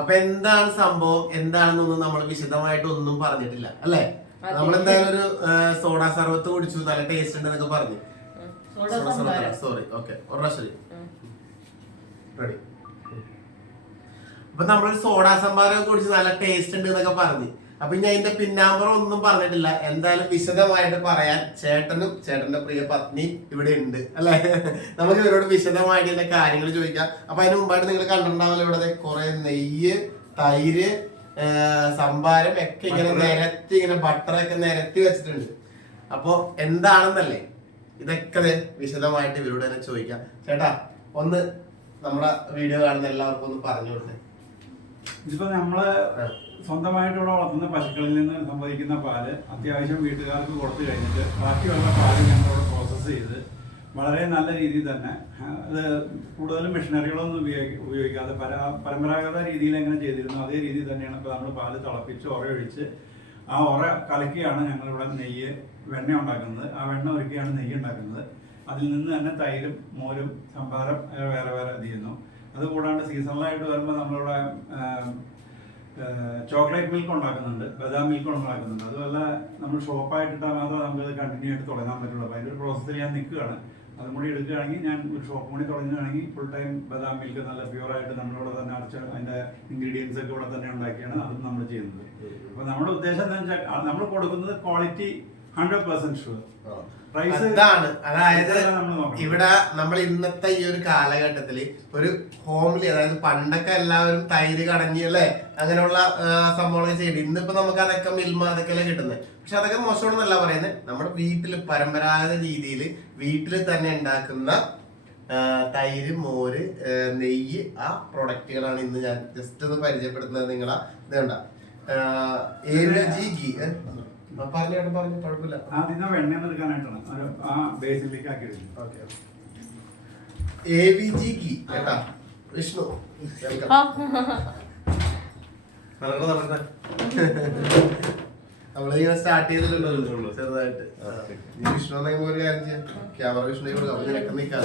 അപ്പൊ എന്താണ് സംഭവം എന്താണെന്നൊന്നും നമ്മൾ വിശദമായിട്ട് ഒന്നും പറഞ്ഞിട്ടില്ല അല്ലെ. നമ്മളെന്തായാലും ഒരു സോഡാ സർവത്ത് കുടിച്ചു, നല്ല ടേസ്റ്റ് ഉണ്ട് എന്നൊക്കെ പറഞ്ഞു. സോറി, ഓക്കെ, ഒരു പ്രാവശ്യം റെഡി. അപ്പൊ നമ്മളൊരു സോഡാ സംഭാരം കുടിച്ച് നല്ല ടേസ്റ്റ് ഉണ്ട് എന്നൊക്കെ പറഞ്ഞു. അപ്പൊ ഇനി അതിന്റെ പിന്നാമ്പറം ഒന്നും പറഞ്ഞിട്ടില്ല. എന്തായാലും വിശദമായിട്ട് പറയാൻ ചേട്ടനും ചേട്ടന്റെ പ്രിയ പത്നി ഇവിടെ ഉണ്ട് അല്ലെ. നമുക്ക് ഇവരോട് വിശദമായിട്ട് ഇതിന്റെ കാര്യങ്ങൾ ചോദിക്കാം. അപ്പൊ അതിന് മുമ്പായിട്ട് നിങ്ങൾ കണ്ടിട്ടുണ്ടാവില്ല, ഇവിടെ കുറെ നെയ്യ്, തൈര്, സംഭാരം ഒക്കെ ഇങ്ങനെ നിരത്തി, ഇങ്ങനെ ബട്ടറൊക്കെ നിരത്തി വെച്ചിട്ടുണ്ട്. അപ്പൊ എന്താണെന്നല്ലേ ഇതൊക്കെ വിശദമായിട്ട് ഇവരോട് തന്നെ ചോദിക്കാം. ചേട്ടാ, ഒന്ന് നമ്മുടെ വീഡിയോ കാണുന്ന എല്ലാവർക്കും ഒന്ന് പറഞ്ഞു കൊടുത്തേ. ഇതിപ്പോ നമ്മള് സ്വന്തമായിട്ട് ഇവിടെ വളർത്തുന്ന പശുക്കളിൽ നിന്ന് സംഭവിക്കുന്ന പാല് അത്യാവശ്യം വീട്ടുകാർക്ക് കൊടുത്തു കഴിഞ്ഞിട്ട് ബാക്കിയുള്ള പാല് ഞങ്ങളിവിടെ പ്രോസസ്സ് ചെയ്ത് വളരെ നല്ല രീതിയിൽ തന്നെ, അത് കൂടുതലും മെഷീനറികളൊന്നും ഉപയോഗിക്കാതെ പരമ്പരാഗത രീതിയിൽ എങ്ങനെ ചെയ്തിരുന്നു അതേ രീതിയിൽ തന്നെയാണ് ഇപ്പോൾ നമ്മൾ പാല് തിളപ്പിച്ച് ഉറയൊഴിച്ച് ആ ഉറ കലക്കിയാണ് ഞങ്ങളിവിടെ നെയ്യ്, വെണ്ണ ഉണ്ടാക്കുന്നത്. ആ വെണ്ണ ഒരുക്കിയാണ് നെയ്യ് ഉണ്ടാക്കുന്നത്. അതിൽ നിന്ന് തന്നെ തൈരും മോരും സംഭാരം വേറെ വേറെ ഇത് ചെയ്യുന്നു. അതുകൂടാണ്ട് സീസണലായിട്ട് വരുമ്പോൾ നമ്മളിവിടെ ചോക്ലേറ്റ് മിൽക്ക് ഉണ്ടാക്കുന്നുണ്ട്, ബദാം മിൽക്ക് ഉണ്ടാക്കുന്നുണ്ട്. അതുമല്ല നമ്മൾ ഷോപ്പായിട്ടിട്ടാൽ മാത്രമേ നമുക്കത് കണ്ടിന്യൂ ആയിട്ട് തുടങ്ങാൻ പറ്റുള്ളൂ. അപ്പോൾ അതിൻ്റെ ഒരു പ്രോസസ്സിൽ ഞാൻ നിൽക്കുകയാണ്. അതും കൂടി എടുക്കുകയാണെങ്കിൽ ഞാൻ ഒരു ഷോപ്പ് കൂടി തുടങ്ങുകയാണെങ്കിൽ ഫുൾ ടൈം ബദാം മിൽക്ക് നല്ല പ്യൂറായിട്ട് നമ്മളിവിടെ തന്നെ അടച്ച അതിൻ്റെ ഇൻഗ്രീഡിയൻസ് ഒക്കെ ഇവിടെ തന്നെ ഉണ്ടാക്കിയാണ് അതും നമ്മൾ ചെയ്യുന്നത്. അപ്പോൾ നമ്മുടെ ഉദ്ദേശം എന്താണെന്ന് വെച്ചാൽ നമ്മൾ കൊടുക്കുന്നത് ക്വാളിറ്റി 100% ഷുവർ. അതാണ്, അതായത് ഇവിടെ നമ്മൾ ഇന്നത്തെ ഈ ഒരു കാലഘട്ടത്തില് ഒരു ഹോംലി, അതായത് പണ്ടൊക്കെ എല്ലാവരും തൈര് കടഞ്ഞി അല്ലെ അങ്ങനെയുള്ള സംഭവങ്ങൾ ചെയ്യും. ഇന്നിപ്പോ നമുക്ക് അതൊക്കെ മിൽമ അതൊക്കെയല്ലേ കിട്ടുന്നത്. പക്ഷെ അതൊക്കെ മോശമാണെന്നല്ല പറയുന്നത്. നമ്മുടെ വീട്ടില് പരമ്പരാഗത രീതിയിൽ വീട്ടിൽ തന്നെ ഉണ്ടാക്കുന്ന തൈര്, മോര്, നെയ്യ്, ആ പ്രൊഡക്റ്റുകളാണ് ഇന്ന് ഞാൻ ജസ്റ്റ് ഒന്ന് പരിചയപ്പെടുത്തുന്നത്. നിങ്ങളാ ഇതുണ്ട AVG ഗീ പറഞ്ഞു കുഴപ്പമില്ല. AVG ഗീ കേട്ടാ. വിഷ്ണു നമ്മളിങ്ങനെ സ്റ്റാർട്ട് ചെയ്തിട്ടുള്ളൂ ചെറുതായിട്ട്. വിഷ്ണു ഒരു കാര്യം ചെയ്യാം, ക്യാമറ വിഷ്ണു കൊടുക്കാം. നിനക്ക് നിൽക്കാം.